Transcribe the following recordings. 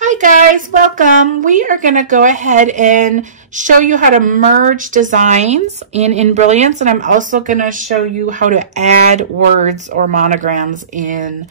Hi guys, welcome. We are going to go ahead and show you how to merge designs in Embrilliance, and I'm also going to show you how to add words or monograms in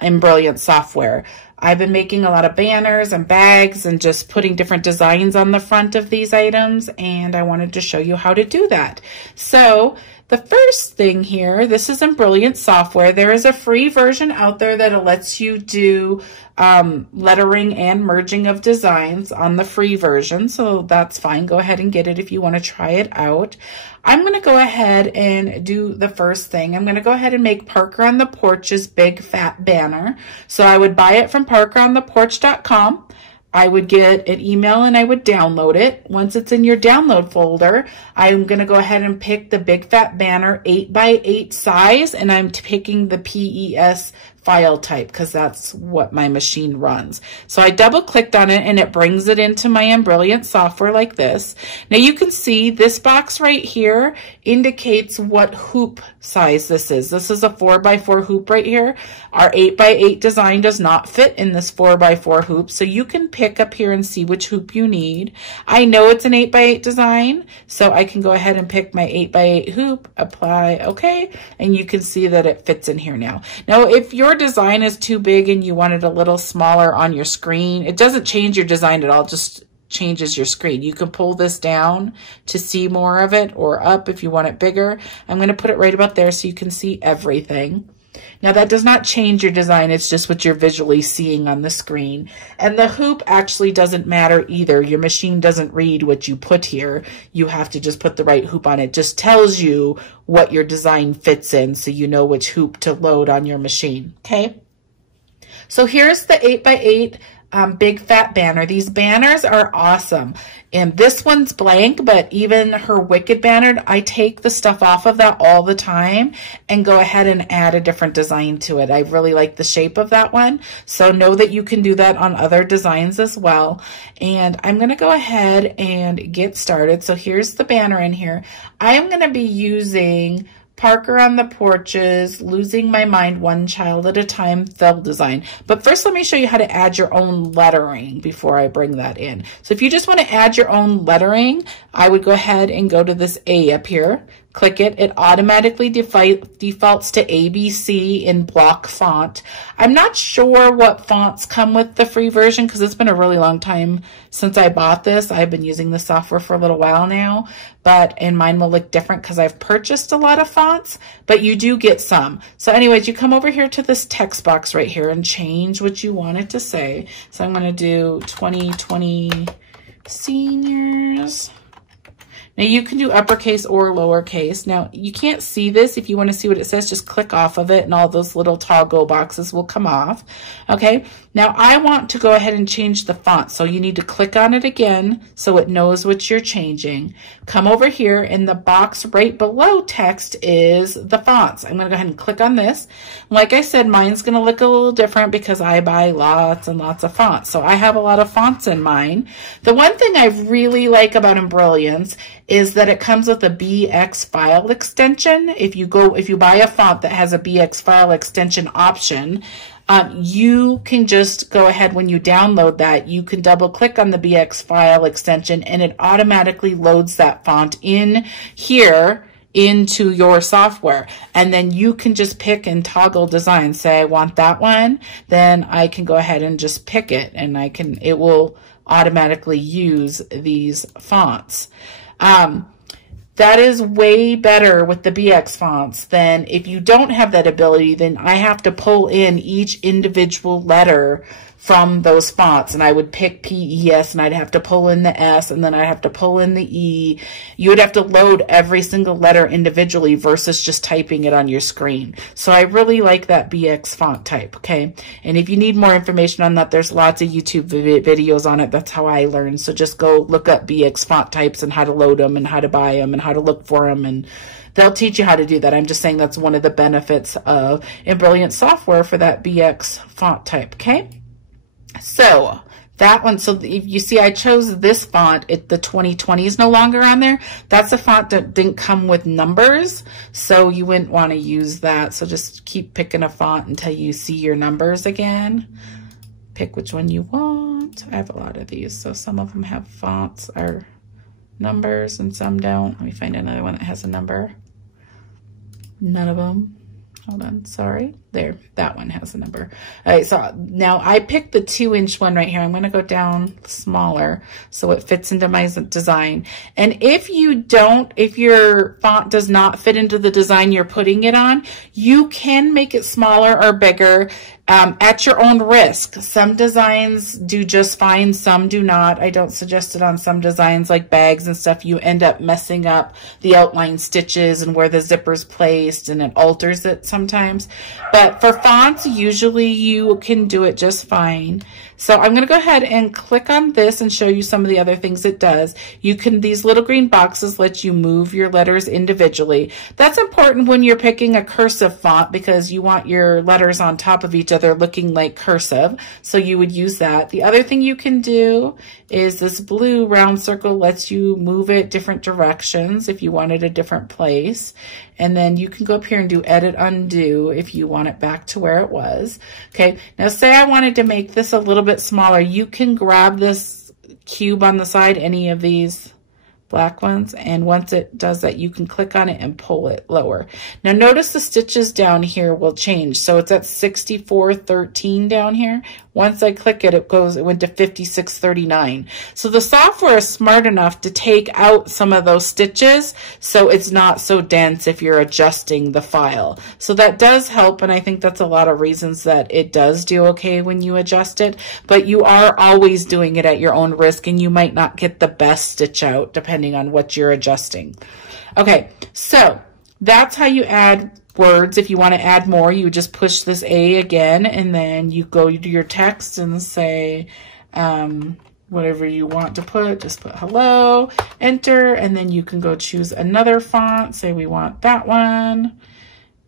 Embrilliance software. I've been making a lot of banners and bags and just putting different designs on the front of these items, and I wanted to show you how to do that. So the first thing here, this is Embrilliance software. There is a free version out there that lets you do lettering and merging of designs on the free version, so that's fine. Go ahead and get it if you want to try it out. I'm going to go ahead and do the first thing. I'm going to go ahead and make Parker on the Porch's big fat banner. So I would buy it from parkerontheporch.com. I would get an email and I would download it. Once it's in your download folder, I'm going to go ahead and pick the big fat banner 8x8 size, and I'm picking the PES file type because that's what my machine runs. So I double clicked on it and it brings it into my Embrilliance software like this. Now you can see this box right here indicates what hoop size this is. This is a 4x4 hoop right here. Our 8x8 design does not fit in this 4x4 hoop, so you can pick up here and see which hoop you need. I know it's an 8x8 design, so I can go ahead and pick my 8x8 hoop, apply OK, and you can see that it fits in here now. Now if your design is too big and you want it a little smaller on your screen, it doesn't change your design at all, just changes your screen. You can pull this down to see more of it, or up if you want it bigger. I'm going to put it right about there so you can see everything. Now that does not change your design, it's just what you're visually seeing on the screen. And the hoop actually doesn't matter either. Your machine doesn't read what you put here. You have to just put the right hoop on it. It just tells you what your design fits in so you know which hoop to load on your machine. Okay? So here's the 8x8 big fat banner. These banners are awesome. And this one's blank, but even her Wicked banner, I take the stuff off of that all the time and go ahead and add a different design to it. I really like the shape of that one. So know that you can do that on other designs as well. And I'm going to go ahead and get started. So here's the banner in here. I am going to be using Parker on the Porch's Losing My Mind One Child at a Time fill design. But first, let me show you how to add your own lettering before I bring that in. So if you just want to add your own lettering, I would go ahead and go to this A up here. Click it. It automatically defaults to ABC in block font. I'm not sure what fonts come with the free version because it's been a really long time since I bought this. I've been using the software for a little while now, and mine will look different because I've purchased a lot of fonts, but you do get some. So anyways, you come over here to this text box right here and change what you want it to say. So I'm going to do 2020 seniors. Now you can do uppercase or lowercase. Now you can't see this. If you want to see what it says, just click off of it and all those little toggle boxes will come off. Okay, now I want to go ahead and change the font. So you need to click on it again so it knows what you're changing. Come over here and the box right below text is the fonts. I'm going to go ahead and click on this. Like I said, mine's going to look a little different because I buy lots and lots of fonts. So I have a lot of fonts in mine. The one thing I really like about Embrilliance is that it comes with a BX file extension. If you buy a font that has a BX file extension option, you can just go ahead when you download that, you can double click on the BX file extension and it automatically loads that font in here into your software. And then you can just pick and toggle design. Say I want that one, then I can go ahead and just pick it and it will automatically use these fonts. That is way better with the BX fonts than if you don't have that ability, then I have to pull in each individual letter from those fonts, and I would pick PES and I'd have to pull in the S and then I'd have to pull in the E. You would have to load every single letter individually versus just typing it on your screen. So I really like that BX font type, okay? And if you need more information on that, there's lots of YouTube videos on it. That's how I learned. So just go look up BX font types and how to load them and how to buy them and how to look for them, and they'll teach you how to do that. I'm just saying that's one of the benefits of Embrilliance software for that BX font type, okay? So that one, so if you see I chose this font, the 2020 is no longer on there. That's a font that didn't come with numbers, so you wouldn't want to use that. So just keep picking a font until you see your numbers again. pick which one you want. I have a lot of these, so some of them have fonts or numbers and some don't. Let me find another one that has a number. None of them. Hold on, sorry. There, that one has a number. All right, so now I picked the 2-inch one right here. I'm gonna go down smaller so it fits into my design. And if your font does not fit into the design you're putting it on, you can make it smaller or bigger at your own risk. Some designs do just fine, some do not. I don't suggest it on some designs like bags and stuff. You end up messing up the outline stitches and where the zipper's placed, and it alters it sometimes. But for fonts, usually you can do it just fine. So I'm going to go ahead and click on this and show you some of the other things it does. These little green boxes let you move your letters individually. That's important when you're picking a cursive font because you want your letters on top of each other looking like cursive. So you would use that. The other thing you can do is this blue round circle lets you move it different directions if you want it a different place. And then you can go up here and do edit undo if you want it back to where it was. Okay, now say I wanted to make this a little bit smaller. You can grab this cube on the side, any of these black ones, and once it does that, you can click on it and pull it lower. Now notice the stitches down here will change. So it's at 64.13 down here. Once I click it, it went to 56.39. So the software is smart enough to take out some of those stitches so it's not so dense if you're adjusting the file. So that does help, and I think that's a lot of reasons that it does do okay when you adjust it, but you are always doing it at your own risk, and you might not get the best stitch out depending on what you're adjusting. Okay, so that's how you add words. If you want to add more, you just push this A again, and then you go to your text and say whatever you want to put. Just put hello, enter, and then you can go choose another font. Say we want that one.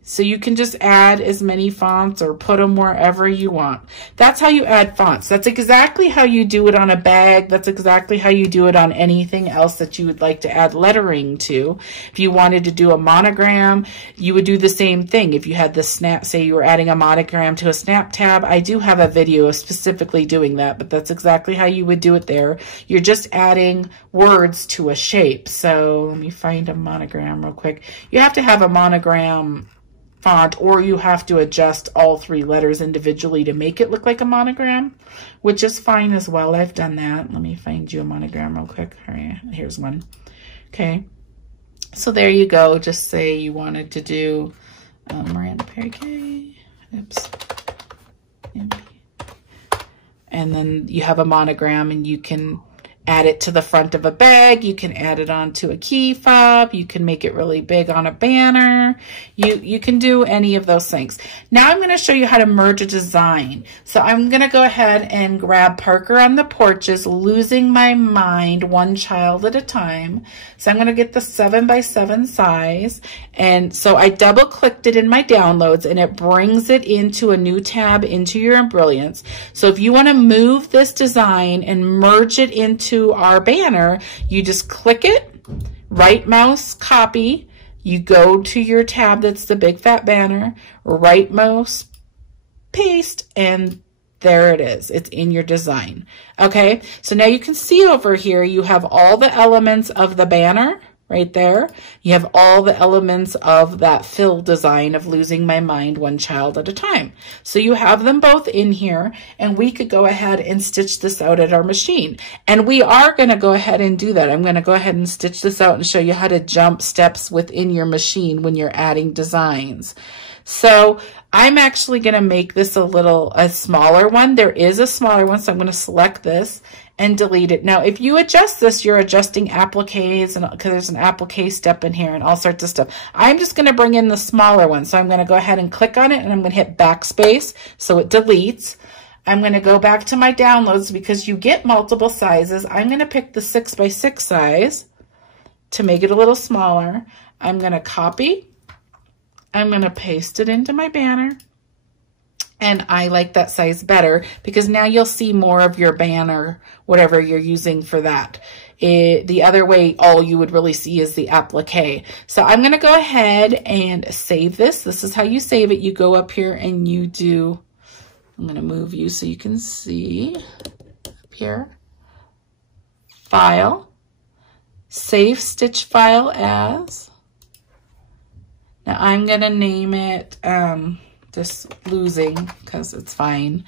So you can just add as many fonts or put them wherever you want. That's how you add fonts. That's exactly how you do it on a bag. That's exactly how you do it on anything else that you would like to add lettering to. If you wanted to do a monogram, you would do the same thing. If you had the snap, say you were adding a monogram to a snap tab, I do have a video of specifically doing that, but that's exactly how you would do it there. You're just adding words to a shape. So let me find a monogram real quick. You have to have a monogram font, or you have to adjust all 3 letters individually to make it look like a monogram, which is fine as well. I've done that. Let me find you a monogram real quick. All right, here's one. Okay, so there you go. Just say you wanted to do Miranda Perry K. Oops. And then you have a monogram, and you can add it to the front of a bag. You can add it onto a key fob. You can make it really big on a banner. You can do any of those things. Now I'm going to show you how to merge a design. So I'm going to go ahead and grab Parker on the Porch's Losing My Mind, One Child at a Time. So I'm going to get the 7x7 size. And so I double clicked it in my downloads, and it brings it into a new tab into your Embrilliance. So if you want to move this design and merge it into our banner, you just click it, right mouse, copy, you go to your tab that's the big fat banner, right mouse, paste, and there it is. It's in your design. Okay, so now you can see over here you have all the elements of the banner right there. You have all the elements of that fill design of Losing My Mind, One Child at a Time. So you have them both in here, and we could go ahead and stitch this out at our machine. And we are going to go ahead and do that. I'm going to go ahead and stitch this out and show you how to jump steps within your machine when you're adding designs. So I'm actually going to make this a smaller one. There is a smaller one, so I'm going to select this and delete it. Now, if you adjust this, you're adjusting appliques, and because there's an applique step in here and all sorts of stuff. I'm just going to bring in the smaller one. So I'm going to go ahead and click on it, and I'm going to hit backspace so it deletes. I'm going to go back to my downloads because you get multiple sizes. I'm going to pick the 6x6 size to make it a little smaller. I'm going to copy. I'm going to paste it into my banner. And I like that size better because now you'll see more of your banner, whatever you're using for that. The other way, all you would really see is the applique. So I'm going to go ahead and save this. This is how you save it. You go up here and you do I'm going to move you so you can see up here. File, save stitch file as. Now I'm going to name it just losing because it's fine.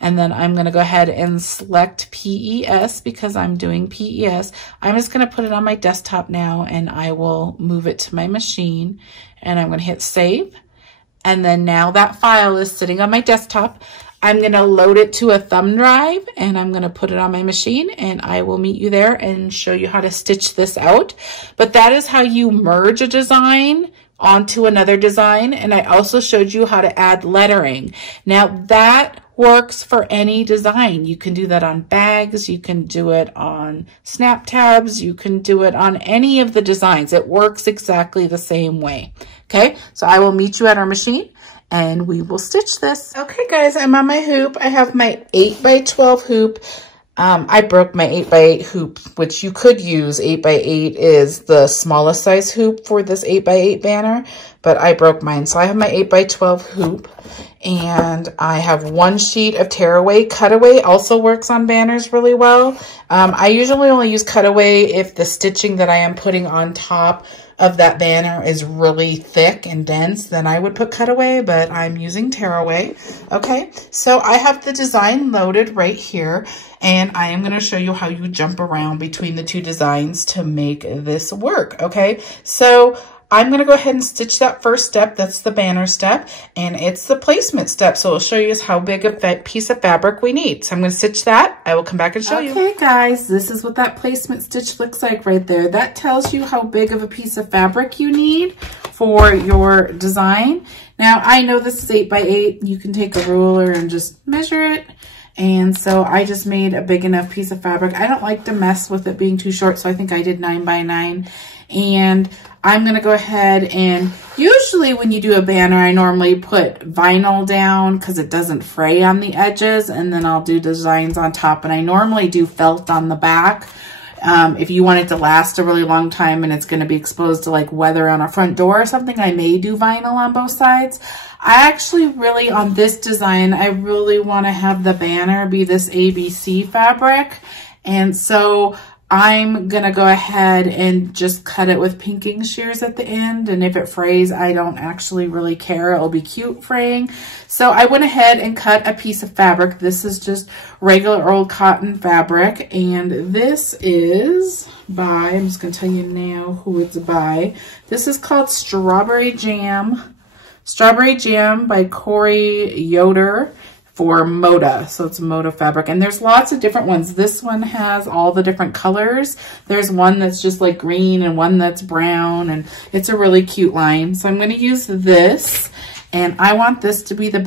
And then I'm going to go ahead and select PES because I'm doing PES. I'm just going to put it on my desktop now and I will move it to my machine and I'm going to hit save. And then now that file is sitting on my desktop. I'm going to load it to a thumb drive and I'm going to put it on my machine and I will meet you there and show you how to stitch this out. But that is how you merge a design onto another design. And I also showed you how to add lettering. Now that works for any design. You can do that on bags, you can do it on snap tabs, you can do it on any of the designs. It works exactly the same way. Okay, so I will meet you at our machine and we will stitch this. Okay guys, I'm on my hoop. I have my 8x12 hoop. I broke my 8x8 hoop, which you could use. 8x8 is the smallest size hoop for this 8x8 banner, but I broke mine. So I have my 8x12 hoop and I have one sheet of tearaway. Cutaway also works on banners really well. I usually only use cutaway if the stitching that I am putting on top of that banner is really thick and dense, then I would put cutaway, but I'm using tearaway. Okay, so I have the design loaded right here, and I am going to show you how you jump around between the two designs to make this work. Okay, so I'm going to go ahead and stitch that first step. That's the banner step, and it's the placement step. So it'll show you how big a piece of fabric we need. So I'm going to stitch that. I will come back and show you. Okay, guys, this is what that placement stitch looks like right there. That tells you how big of a piece of fabric you need for your design. Now, I know this is 8x8. You can take a ruler and just measure it. And so I just made a big enough piece of fabric. I don't like to mess with it being too short, so I think I did 9x9. And I'm going to go ahead and usually when you do a banner, I normally put vinyl down because it doesn't fray on the edges, and then I'll do designs on top. And I normally do felt on the back. If you want it to last a really long time and it's going to be exposed to like weather on a front door or something, I may do vinyl on both sides. I actually really, on this design, I really want to have the banner be this ABC fabric. And so I'm going to go ahead and just cut it with pinking shears at the end. And if it frays, I don't actually really care. It'll be cute fraying. So I went ahead and cut a piece of fabric. This is just regular old cotton fabric. And this is by, I'm just going to tell you now who it's by. This is called Strawberry Jam. Strawberry Jam by Corey Yoder for Moda. So it's Moda fabric. And there's lots of different ones. This one has all the different colors. There's one that's just like green and one that's brown. And it's a really cute line. So I'm going to use this. And I want this to be the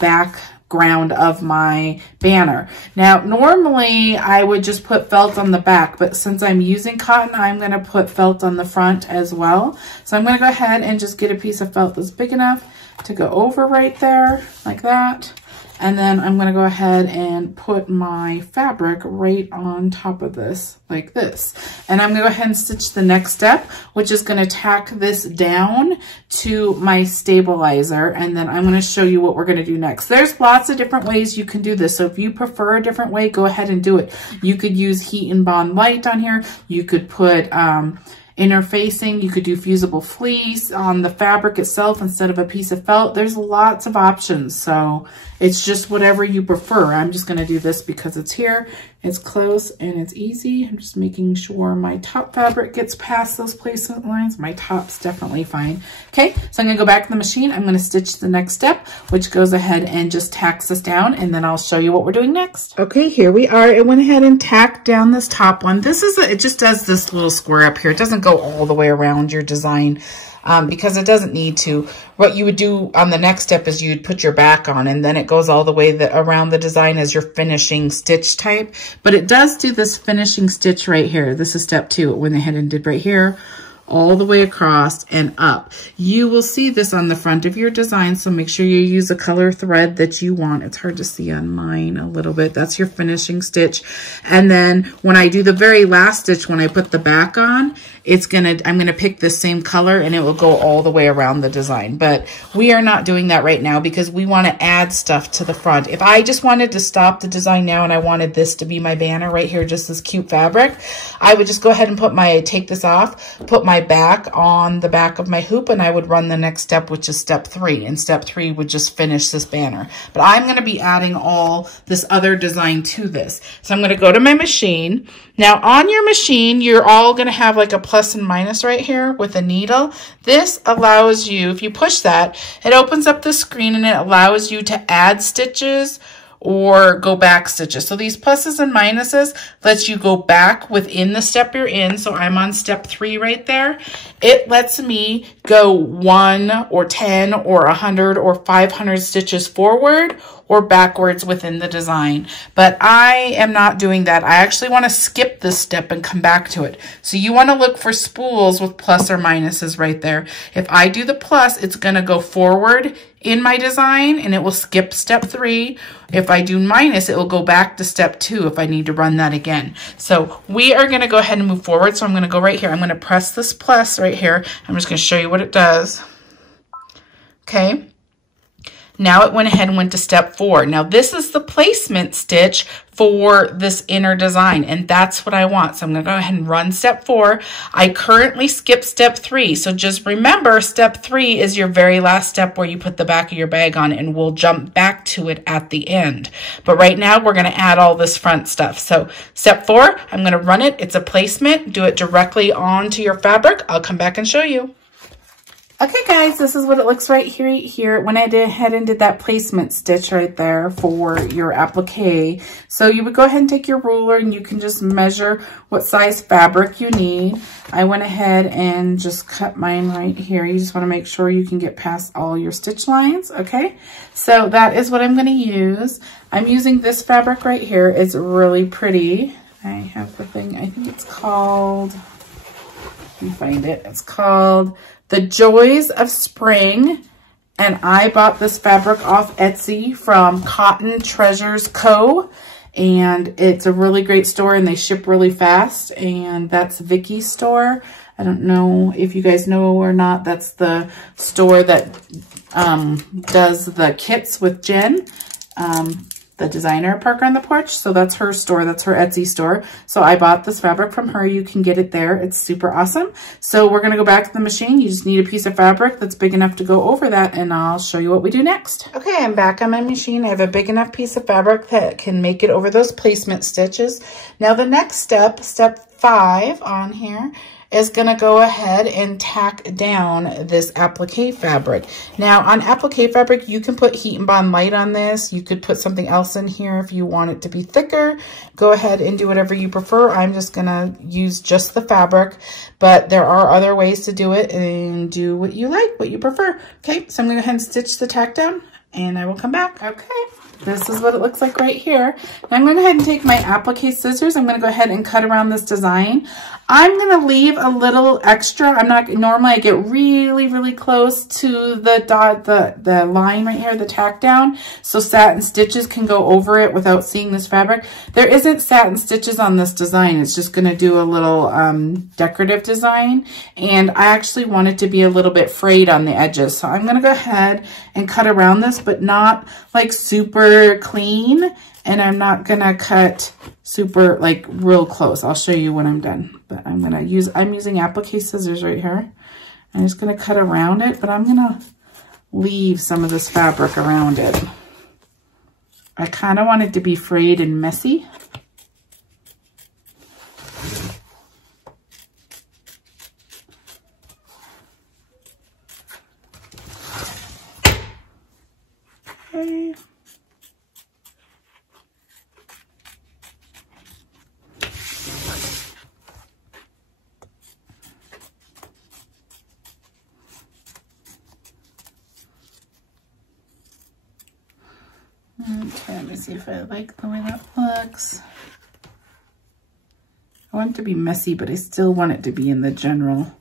background of my banner. Now, normally I would just put felt on the back, but since I'm using cotton, I'm going to put felt on the front as well. So I'm going to go ahead and just get a piece of felt that's big enough to go over right there like that. And then I'm going to go ahead and put my fabric right on top of this like this. And I'm going to go ahead and stitch the next step, which is going to tack this down to my stabilizer. And then I'm going to show you what we're going to do next. There's lots of different ways you can do this. So if you prefer a different way, go ahead and do it. You could use heat and bond light on here. You could put interfacing. You could do fusible fleece on the fabric itself instead of a piece of felt. There's lots of options. So it's just whatever you prefer. I'm just going to do this because it's here. It's close and it's easy. I'm just making sure my top fabric gets past those placement lines. My top's definitely fine. Okay, so I'm going to go back to the machine. I'm going to stitch the next step, which goes ahead and just tacks this down, and then I'll show you what we're doing next. Okay, here we are. It went ahead and tacked down this top one. This is, it just does this little square up here. It doesn't go all the way around your design. Because it doesn't need to. What you would do on the next step is you'd put your back on, and then it goes all the way around the design as your finishing stitch type. But it does do this finishing stitch right here. This is step 2. It went ahead and did right here, all the way across and up. You will see this on the front of your design, so make sure you use a color thread that you want. It's hard to see on mine a little bit. That's your finishing stitch. And then when I do the very last stitch, when I put the back on, I'm gonna pick this same color and it will go all the way around the design. But we are not doing that right now because we want to add stuff to the front. If I just wanted to stop the design now and I wanted this to be my banner right here, just this cute fabric, I would just go ahead and take this off, put my back on the back of my hoop, and I would run the next step, which is step 3. And step 3 would just finish this banner. But I'm going to be adding all this other design to this. So I'm going to go to my machine. Now on your machine, you're all going to have like a plus and minus right here with a needle. This allows you, if you push that, it opens up the screen and it allows you to add stitches or go back stitches. So these pluses and minuses lets you go back within the step you're in. So I'm on step 3 right there. It lets me go 1 or 10 or 100 or 500 stitches forward or backwards within the design. But I am not doing that. I actually want to skip this step and come back to it. So you want to look for spools with plus or minuses right there. If I do the plus, it's going to go forward in my design and it will skip step 3. If I do minus, it will go back to step 2 if I need to run that again. So we are going to go ahead and move forward. So I'm going to go right here. I'm going to press this plus right here. I'm just going to show you what it does. Okay. Now it went ahead and went to step 4. Now this is the placement stitch for this inner design, and that's what I want. So I'm going to go ahead and run step 4. I currently skipped step 3. So just remember, step 3 is your very last step where you put the back of your bag on, and we'll jump back to it at the end. But right now we're going to add all this front stuff. So step 4, I'm going to run it. It's a placement. Do it directly onto your fabric. I'll come back and show you. Okay guys, this is what it looks right here when I did ahead and did that placement stitch right there for your applique. So you would go ahead and take your ruler and you can just measure what size fabric you need. I went ahead and just cut mine right here. You just want to make sure you can get past all your stitch lines, okay? So that is what I'm going to use. I'm using this fabric right here. It's really pretty. I have the thing, I think it's called, let me find it. It's called The Joys of Spring, and I bought this fabric off Etsy from Cotton Treasures Co. And it's a really great store and they ship really fast, and that's Vicky's store. I don't know if you guys know or not. That's the store that does the kits with Jen, the designer at Parker on the Porch. So that's her store. That's her Etsy store. So I bought this fabric from her. You can get it there. It's super awesome. So we're going to go back to the machine. You just need a piece of fabric that's big enough to go over that, and I'll show you what we do next. Okay, I'm back on my machine. I have a big enough piece of fabric that can make it over those placement stitches. Now the next step, step 5 on here, is going to go ahead and tack down this applique fabric. Now on applique fabric, you can put Heat and Bond Light on this. You could put something else in here if you want it to be thicker. Go ahead and do whatever you prefer. I'm just going to use just the fabric, but there are other ways to do it, and do what you like, what you prefer. Okay, so I'm going to go ahead and stitch the tack down and I will come back. Okay. This is what it looks like right here. Now I'm going to go ahead and take my applique scissors. I'm going to go ahead and cut around this design. I'm going to leave a little extra. I'm not, normally I get really, really close to the line right here, the tack down, so satin stitches can go over it without seeing this fabric. There isn't satin stitches on this design. It's just going to do a little decorative design, and I actually want it to be a little bit frayed on the edges. So I'm going to go ahead and cut around this, but not like super clean, and I'm not gonna cut super like real close. I'll show you when I'm done, but I'm using applique scissors right here. I'm just gonna cut around it, but I'm gonna leave some of this fabric around it. I kind of want it to be frayed and messy. Okay. Okay, let me see if I like the way that looks. I want it to be messy, but I still want it to be in the general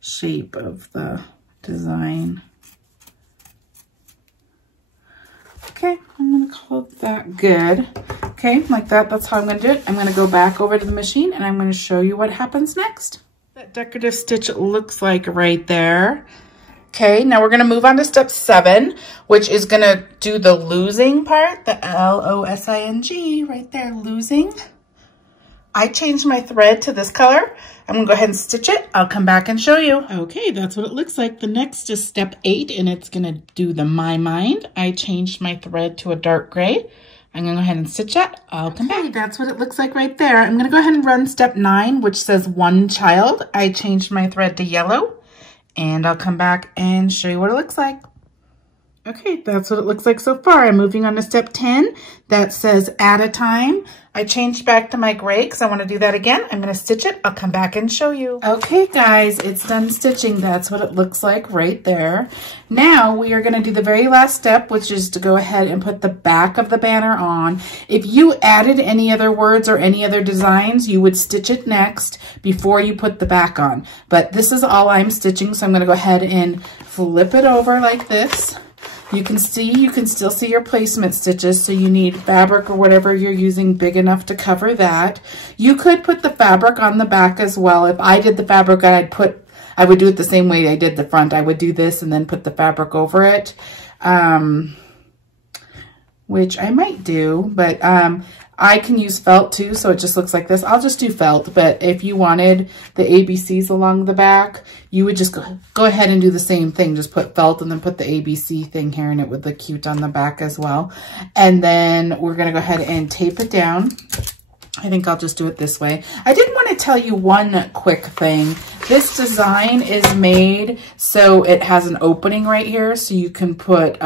shape of the design. Okay, I'm going to call that good. Okay, like that, that's how I'm going to do it. I'm going to go back over to the machine and I'm going to show you what happens next. That decorative stitch looks like right there. Okay, now we're gonna move on to step 7, which is gonna do the losing part, the L-O-S-I-N-G, right there, losing. I changed my thread to this color. I'm gonna go ahead and stitch it. I'll come back and show you. Okay, that's what it looks like. The next is step 8, and it's gonna do the My Mind. I changed my thread to a dark gray. I'm gonna go ahead and stitch that. I'll come back. That's what it looks like right there. I'm gonna go ahead and run step 9, which says One Child. I changed my thread to yellow, and I'll come back and show you what it looks like. Okay, that's what it looks like so far. I'm moving on to step 10. That says At a Time. I changed back to my gray because I want to do that again. I'm going to stitch it. I'll come back and show you. Okay, guys, it's done stitching. That's what it looks like right there. Now we are going to do the very last step, which is to go ahead and put the back of the banner on. If you added any other words or any other designs, you would stitch it next before you put the back on. But this is all I'm stitching, so I'm going to go ahead and flip it over like this. You can still see your placement stitches, so you need fabric or whatever you're using big enough to cover that. You could put the fabric on the back as well. If I did the fabric, I would do it the same way I did the front. I would do this and then put the fabric over it, which I might do, but I can use felt too, so it just looks like this. I'll just do felt, but if you wanted the ABCs along the back, you would just go ahead and do the same thing. Just put felt and then put the ABC thing here, and it would look cute on the back as well. And then we're gonna go ahead and tape it down. I think I'll just do it this way. I did want to tell you one quick thing. This design is made so it has an opening right here, so you can put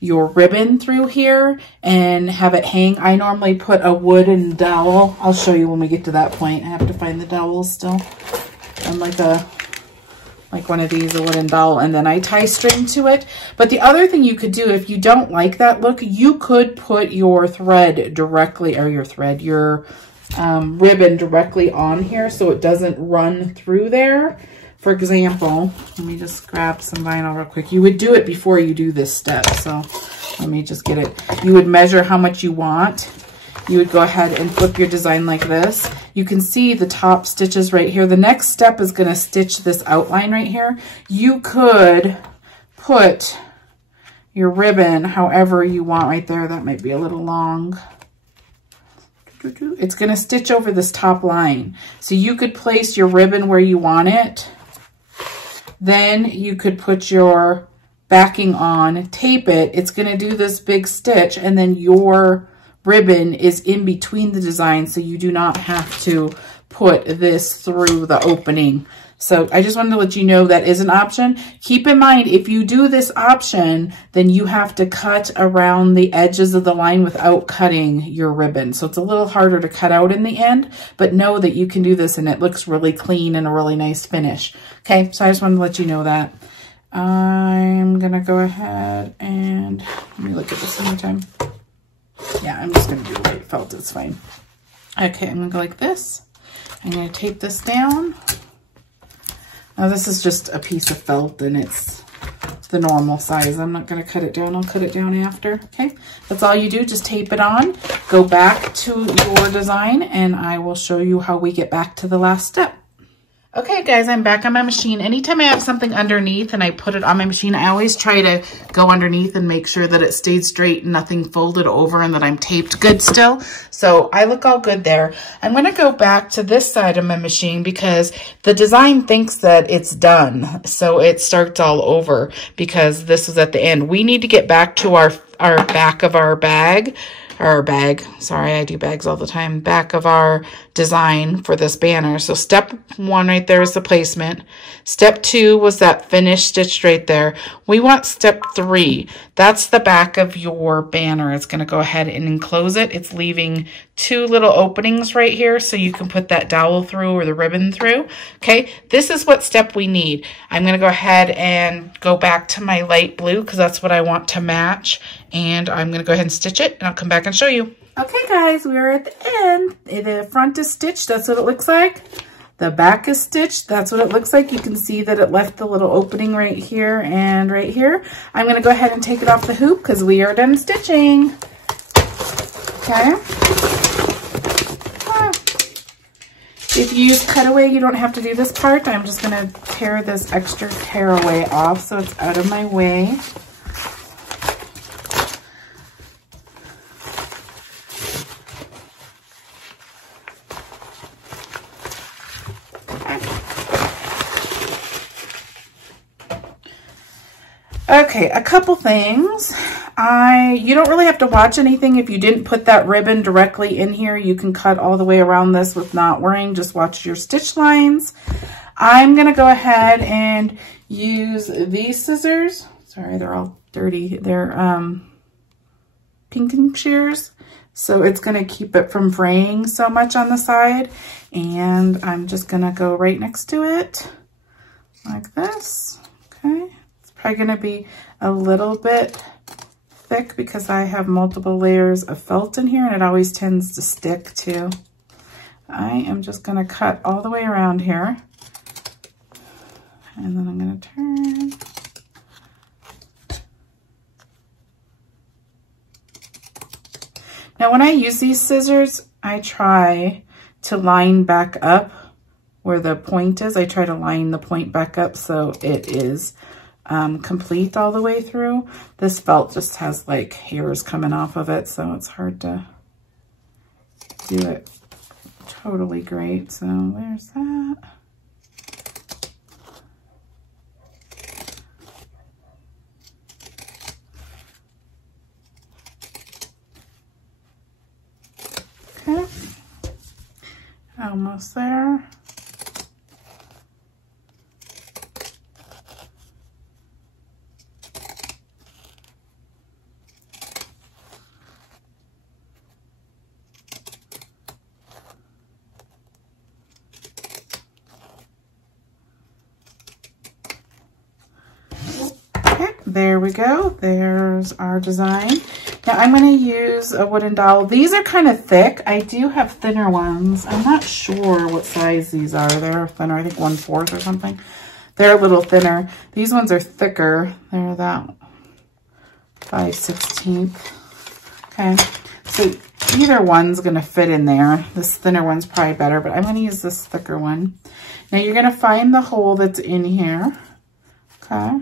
your ribbon through here and have it hang. I normally put a wooden dowel. I'll show you when we get to that point. I have to find the dowel still. And like one of these, a wooden dowel, and then I tie string to it. But the other thing you could do, if you don't like that look, you could put your thread directly, or your ribbon directly on here so it doesn't run through there. For example, let me just grab some vinyl real quick. You would do it before you do this step, so let me just get it. You would measure how much you want. You would go ahead and flip your design like this. You can see the top stitches right here. The next step is going to stitch this outline right here. You could put your ribbon however you want right there. That might be a little long. It's going to stitch over this top line. So you could place your ribbon where you want it. Then you could put your backing on, tape it. It's going to do this big stitch, and then your ribbon is in between the design, so you do not have to put this through the opening. So I just wanted to let you know that is an option. Keep in mind, if you do this option, then you have to cut around the edges of the line without cutting your ribbon. So it's a little harder to cut out in the end, but know that you can do this and it looks really clean and a really nice finish. Okay, so I just wanted to let you know that. I'm gonna go ahead and let me look at this one more time. Yeah, I'm just gonna do white felt, it's fine. Okay, I'm gonna go like this. I'm gonna tape this down. Now this is just a piece of felt and it's the normal size. I'm not gonna cut it down, I'll cut it down after, okay? That's all you do, just tape it on, go back to your design, and I will show you how we get back to the last step. Okay guys, I'm back on my machine. Anytime I have something underneath and I put it on my machine, I always try to go underneath and make sure that it stayed straight and nothing folded over and that I'm taped good still. So I look all good there. I'm gonna go back to this side of my machine because the design thinks that it's done. So it starts all over because this is at the end. We need to get back to our back of our bag. Sorry, I do bags all the time, back of our design for this banner. So step 1 right there is the placement. Step 2 was that finished stitched right there. We want step 3. That's the back of your banner. It's going to go ahead and enclose it. It's leaving 2 little openings right here so you can put that dowel through or the ribbon through. Okay, this is what step we need. I'm going to go ahead and go back to my light blue because that's what I want to match. And I'm going to go ahead and stitch it and I'll come back and show you. Okay guys, we are at the end. The front is stitched, that's what it looks like. The back is stitched, that's what it looks like. You can see that it left the little opening right here and right here. I'm going to go ahead and take it off the hoop because we are done stitching. Okay. If you use cutaway, you don't have to do this part. I'm just going to tear this extra tearaway off so it's out of my way. Okay, a couple things. You don't really have to watch anything if you didn't put that ribbon directly in here. You can cut all the way around this with not worrying. Just watch your stitch lines. I'm going to go ahead and use these scissors. Sorry, they're all dirty. They're pinking shears. So it's going to keep it from fraying so much on the side. And I'm just going to go right next to it like this. Okay. Probably going to be a little bit thick because I have multiple layers of felt in here and it always tends to stick too. I am just going to cut all the way around here. And then I'm going to turn. Now when I use these scissors, I try to line back up where the point is. I try to line the point back up so it is complete all the way through. This felt just has like hairs coming off of it, so it's hard to do it totally great. So there's that. Okay, almost there. There we go. There's our design. Now I'm going to use a wooden dowel. These are kind of thick. I do have thinner ones. I'm not sure what size these are. They're thinner, I think 1/4 or something. They're a little thinner. These ones are thicker. They're that 5/16. Okay, so either one's going to fit in there. This thinner one's probably better, but I'm going to use this thicker one. Now you're going to find the hole that's in here. Okay.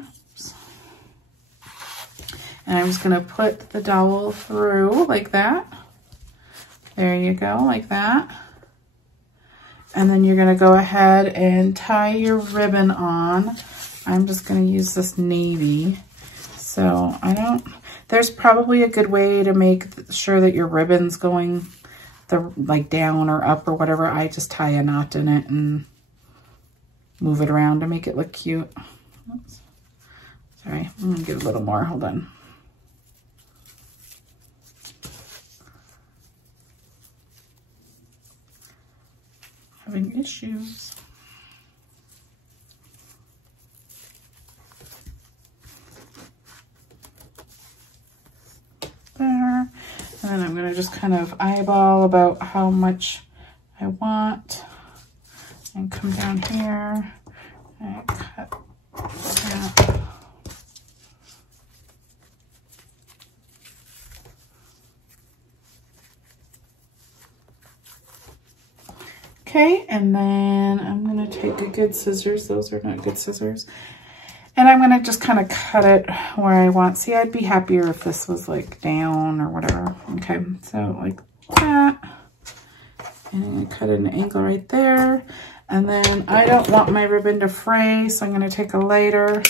And I'm just going to put the dowel through like that. There you go, like that. And then you're going to go ahead and tie your ribbon on. I'm just going to use this navy. So there's probably a good way to make sure that your ribbon's going like down or up or whatever. I just tie a knot in it and move it around to make it look cute. Oops. Sorry, I'm going to get a little more, hold on. Having issues. There. And then I'm going to just kind of eyeball about how much I want and come down here and cut that. Okay, and then I'm going to take a good scissors. Those are not good scissors. And I'm going to just kind of cut it where I want. See, I'd be happier if this was like down or whatever. Okay, so like that. And I'm going to cut an angle right there. And then I don't want my ribbon to fray, so I'm going to take a lighter.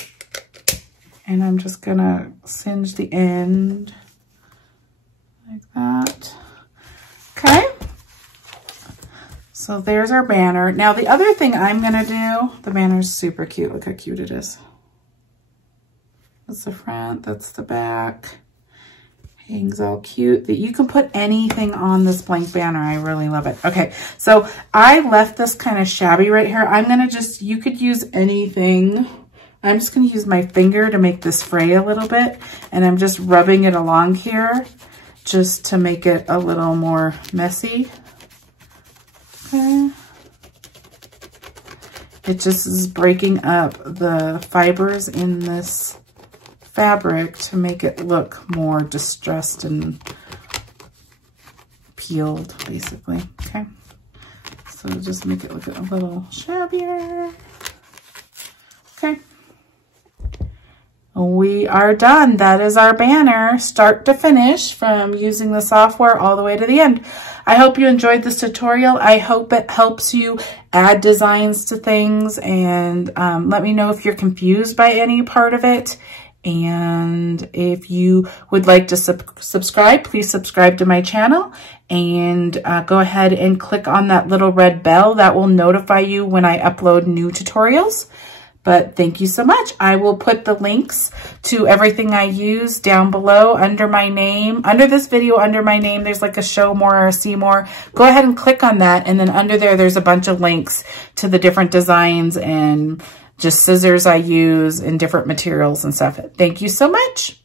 And I'm just going to singe the end like that. Okay. So there's our banner. Now the other thing I'm gonna do, the banner's super cute. Look how cute it is. That's the front, that's the back. Hangs all cute. That you can put anything on this blank banner. I really love it. Okay, so I left this kind of shabby right here. I'm gonna just, you could use anything. I'm just gonna use my finger to make this fray a little bit. And I'm just rubbing it along here just to make it a little more messy. Okay. It just is breaking up the fibers in this fabric to make it look more distressed and peeled, basically. Okay. So just make it look a little shabbier. Okay. We are done. That is our banner, start to finish, from using the software all the way to the end. I hope you enjoyed this tutorial. I hope it helps you add designs to things, and let me know if you're confused by any part of it. And if you would like to subscribe, please subscribe to my channel, and go ahead and click on that little red bell. That will notify you when I upload new tutorials. But thank you so much. I will put the links to everything I use down below under my name. Under this video, under my name, there's like a show more or a see more. Go ahead and click on that. And then under there's a bunch of links to the different designs and just scissors I use and different materials and stuff. Thank you so much.